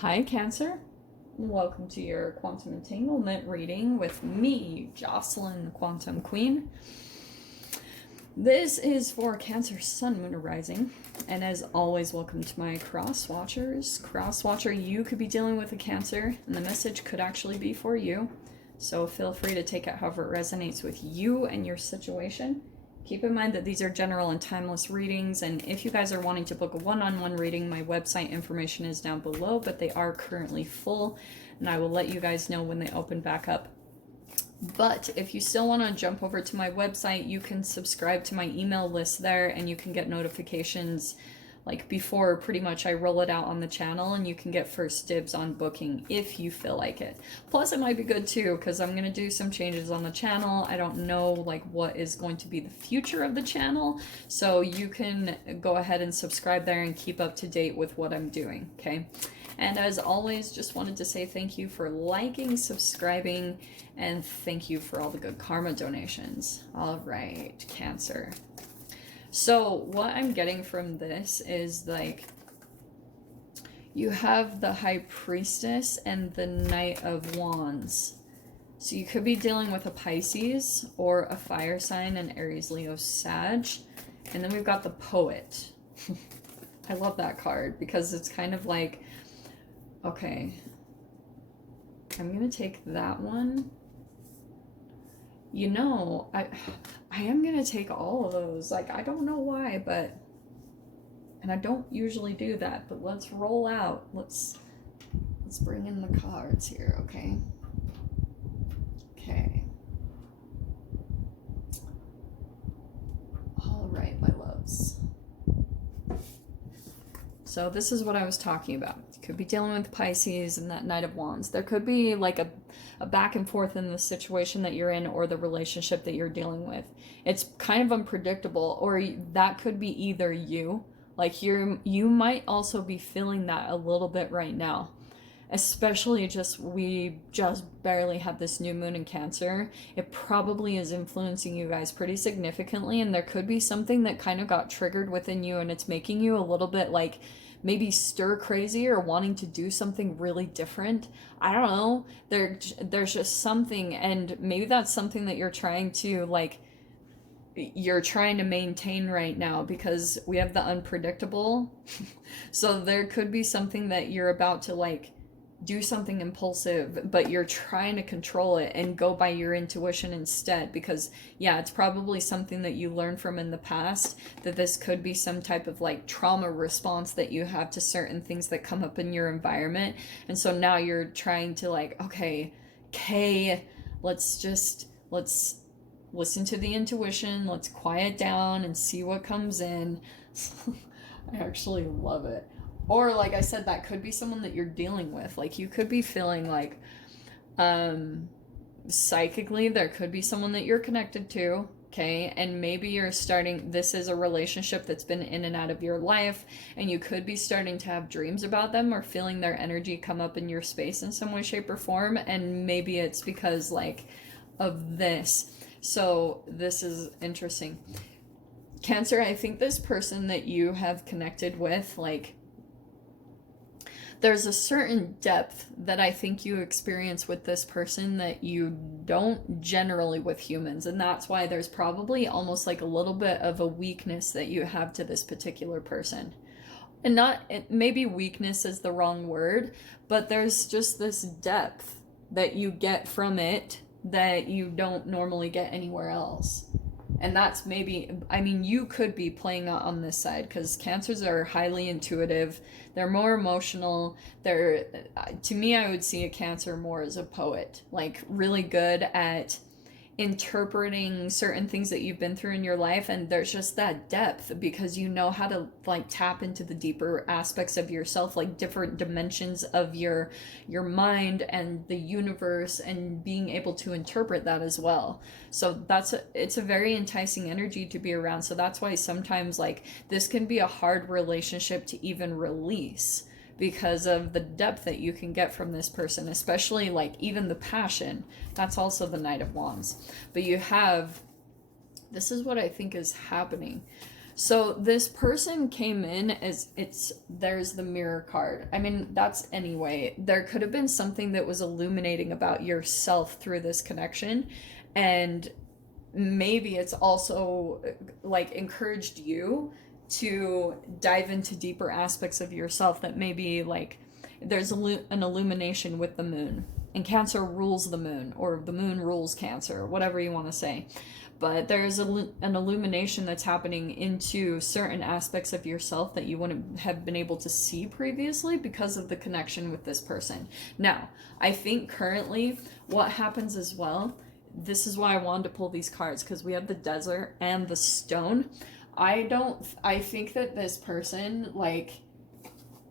Hi, Cancer. Welcome to your Quantum Entanglement reading with me, Jocelyn, Quantum Queen. This is for Cancer Sun, Moon, or Rising. And as always, welcome to my cross watchers. Cross watcher, you could be dealing with a Cancer, and the message could actually be for you. So feel free to take it however it resonates with you and your situation. Keep in mind that these are general and timeless readings, and if you guys are wanting to book a one-on-one reading, my website information is down below, but they are currently full, and I will let you guys know when they open back up. But if you still want to jump over to my website, you can subscribe to my email list there, and you can get notifications like before pretty much I roll it out on the channel, and you can get first dibs on booking if you feel like it. Plus it might be good too, because I'm going to do some changes on the channel. I don't know like what is going to be the future of the channel, so you can go ahead and subscribe there and keep up to date with what I'm doing, okay? And as always, just wanted to say thank you for liking, subscribing, and thank you for all the good karma donations. All right, Cancer. So what I'm getting from this is like you have the High Priestess and the Knight of Wands. So you could be dealing with a Pisces or a fire sign, an Aries, Leo, Sag. And then we've got the Poet. I love that card because it's kind of like, okay, I'm going to take that one. You know, I am going to take all of those. Like, I don't know why, but... And I don't usually do that, but let's roll out. Let's bring in the cards here, okay? Okay. All right, my loves. So this is what I was talking about. You could be dealing with Pisces and that Knight of Wands. There could be like a back and forth in the situation that you're in or the relationship that you're dealing with. It's kind of unpredictable, or that could be either you. Like you might also be feeling that a little bit right now. Especially we just barely had this new moon in Cancer. It probably is influencing you guys pretty significantly, and there could be something that kind of got triggered within you, and it's making you a little bit like maybe stir crazy or wanting to do something really different. I don't know. There's just something, and maybe that's something that you're trying to maintain right now, because we have the unpredictable. So there could be something that you're about to like do something impulsive, but you're trying to control it and go by your intuition instead, because yeah, it's probably something that you learned from in the past, that this could be some type of like trauma response that you have to certain things that come up in your environment. And so now you're trying to like, okay, let's listen to the intuition, let's quiet down and see what comes in. I actually love it. Or like I said, that could be someone that you're dealing with. Like you could be feeling like psychically there could be someone that you're connected to, okay? And maybe you're starting, this is a relationship that's been in and out of your life, and you could be starting to have dreams about them or feeling their energy come up in your space in some way, shape, or form. And maybe it's because like of this. So this is interesting. Cancer, I think this person that you have connected with, like, there's a certain depth that I think you experience with this person that you don't generally with humans. And that's why there's probably almost like a little bit of a weakness that you have to this particular person. And maybe weakness is the wrong word, but there's just this depth that you get from it that you don't normally get anywhere else. And that's maybe, I mean, you could be playing on this side, because Cancers are highly intuitive. They're more emotional. To me, I would see a Cancer more as a poet, like really good at interpreting certain things that you've been through in your life, and there's just that depth because you know how to like tap into the deeper aspects of yourself, like different dimensions of your mind and the universe, and being able to interpret that as well. So it's a very enticing energy to be around. So that's why sometimes like this can be a hard relationship to even release, because of the depth that you can get from this person, especially like even the passion. That's also the Knight of Wands. But you have, this is what I think is happening. So this person came in as there's the mirror card. I mean, that's anyway. There could have been something that was illuminating about yourself through this connection, and maybe it's also like encouraged you to dive into deeper aspects of yourself that maybe like there's an illumination with the moon, and Cancer rules the moon, or the moon rules Cancer, whatever you want to say. But there's an illumination that's happening into certain aspects of yourself that you wouldn't have been able to see previously because of the connection with this person. Now, I think currently what happens as well, this is why I wanted to pull these cards, because we have the desert and the stone. I think that this person, like,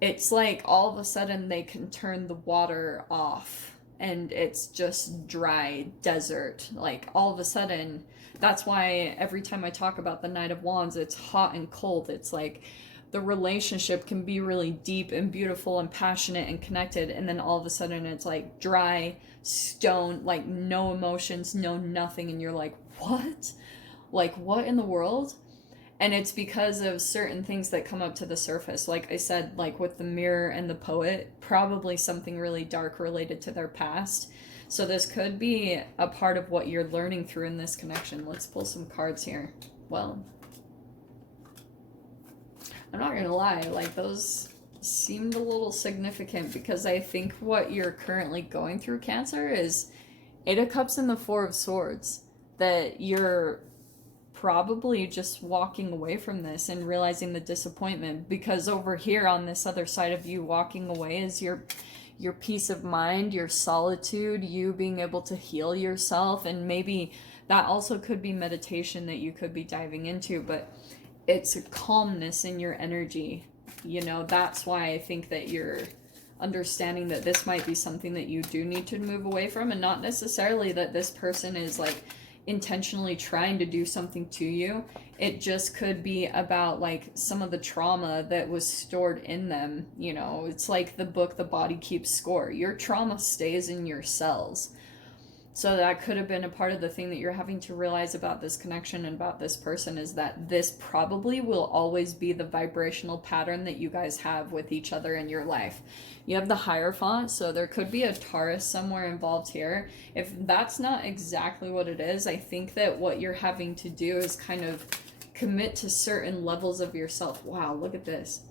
it's like all of a sudden they can turn the water off and it's just dry desert. Like all of a sudden, that's why every time I talk about the Knight of Wands, it's hot and cold. It's like the relationship can be really deep and beautiful and passionate and connected, and then all of a sudden it's like dry stone, like no emotions, no nothing, and you're like, what? Like, what in the world? And it's because of certain things that come up to the surface. Like I said, like with the mirror and the poet, probably something really dark related to their past. So this could be a part of what you're learning through in this connection. Let's pull some cards here. Well, I'm not gonna lie, like those seemed a little significant, because I think what you're currently going through, Cancer, is Eight of Cups and the Four of Swords. That you're probably just walking away from this and realizing the disappointment, because over here on this other side of you walking away is your peace of mind, your solitude, you being able to heal yourself. And maybe that also could be meditation that you could be diving into, but it's a calmness in your energy. You know, that's why I think that you're understanding that this might be something that you do need to move away from, and not necessarily that this person is like intentionally trying to do something to you. It just could be about like some of the trauma that was stored in them. You know, it's like the book The Body Keeps Score. Your trauma stays in your cells. So that could have been a part of the thing that you're having to realize about this connection and about this person, is that this probably will always be the vibrational pattern that you guys have with each other in your life. You have the Hierophant, so there could be a Taurus somewhere involved here. If that's not exactly what it is, I think that what you're having to do is kind of commit to certain levels of yourself. Wow, look at this.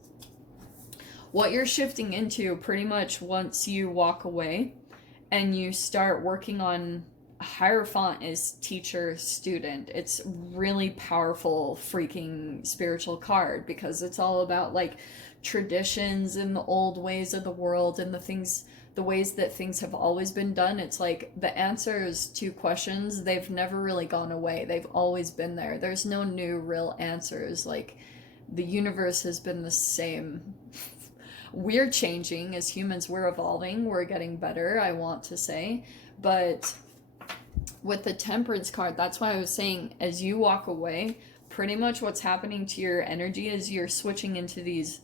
What you're shifting into pretty much once you walk away and you start working on, Hierophant is teacher student. It's really powerful freaking spiritual card, because it's all about like traditions and the old ways of the world and the ways that things have always been done. It's like the answers to questions, they've never really gone away. They've always been there. There's no new real answers. Like the universe has been the same. We're changing as humans, we're evolving, we're getting better, I want to say. But with the Temperance card, that's why I was saying, as you walk away, pretty much what's happening to your energy is you're switching into these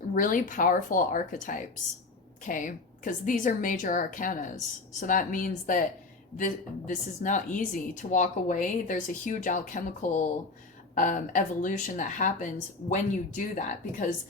really powerful archetypes, okay? Because these are major arcanas. So that means that this is not easy to walk away. There's a huge alchemical evolution that happens when you do that, because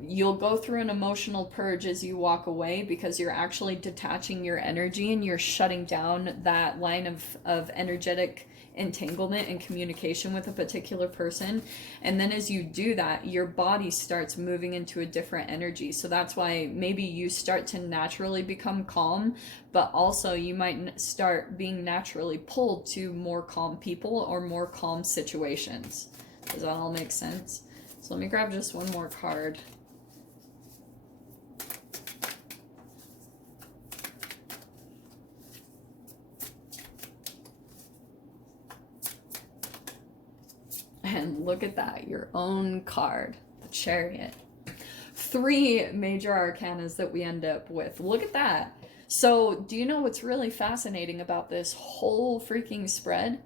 you'll go through an emotional purge as you walk away, because you're actually detaching your energy and you're shutting down that line of energetic entanglement and communication with a particular person. And then as you do that, your body starts moving into a different energy. So that's why maybe you start to naturally become calm, but also you might start being naturally pulled to more calm people or more calm situations. Does that all make sense? So let me grab just one more card. And look at that, your own card, the Chariot. 3 major arcanas that we end up with. Look at that. So do you know what's really fascinating about this whole freaking spread?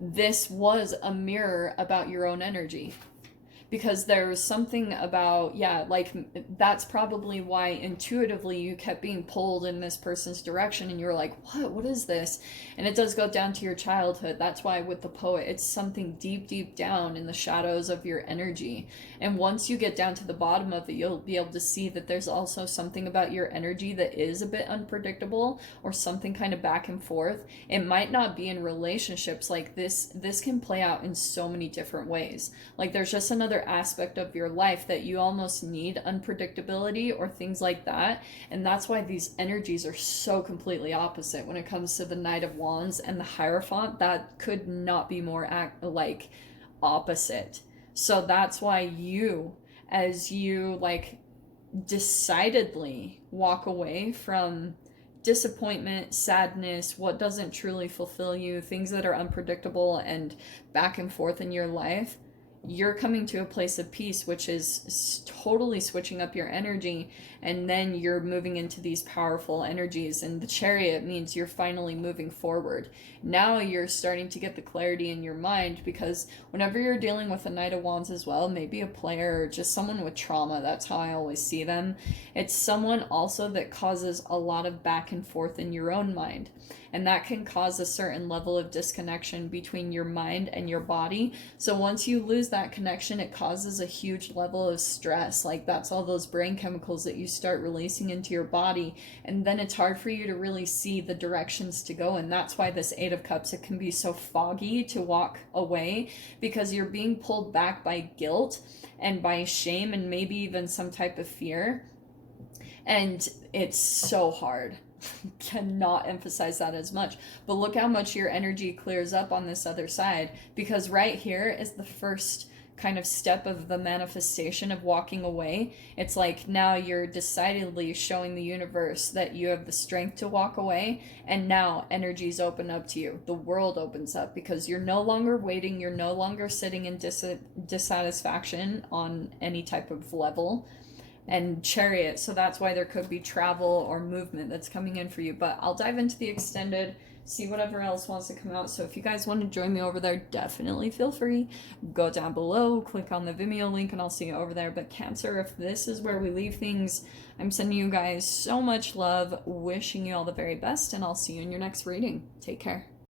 This was a mirror about your own energy. because there's something about, yeah, like that's probably why intuitively you kept being pulled in this person's direction and you were like, what is this? And it does go down to your childhood. That's why with the poet, it's something deep, deep down in the shadows of your energy. And once you get down to the bottom of it, you'll be able to see that there's also something about your energy that is a bit unpredictable, or something kind of back and forth. It might not be in relationships. Like this can play out in so many different ways. Like there's just another aspect of your life that you almost need unpredictability or things like that. And that's why these energies are so completely opposite when it comes to the Knight of Wands and the Hierophant. That could not be more like opposite. So that's why you, as you like decidedly walk away from disappointment, sadness, what doesn't truly fulfill you, things that are unpredictable and back and forth in your life, you're coming to a place of peace, which is totally switching up your energy, and then you're moving into these powerful energies. And the Chariot means you're finally moving forward. Now you're starting to get the clarity in your mind, because whenever you're dealing with a Knight of Wands as well, maybe a player or just someone with trauma, that's how I always see them. It's someone also that causes a lot of back and forth in your own mind. And that can cause a certain level of disconnection between your mind and your body. So once you lose that connection, it causes a huge level of stress. Like that's all those brain chemicals that you start releasing into your body. And then it's hard for you to really see the directions to go. And that's why this Eight of Cups, it can be so foggy to walk away, because you're being pulled back by guilt and by shame and maybe even some type of fear. And it's so hard. Cannot emphasize that as much. But look how much your energy clears up on this other side, because right here is the first kind of step of the manifestation of walking away. It's like now you're decidedly showing the universe that you have the strength to walk away, and now energies open up to you. The world opens up because you're no longer waiting, you're no longer sitting in dissatisfaction on any type of level. And Chariot, so that's why there could be travel or movement that's coming in for you. But I'll dive into the extended, see whatever else wants to come out. So if you guys want to join me over there, definitely feel free. Go down below, click on the Vimeo link, and I'll see you over there. But Cancer, if this is where we leave things, I'm sending you guys so much love, wishing you all the very best, and I'll see you in your next reading. Take care.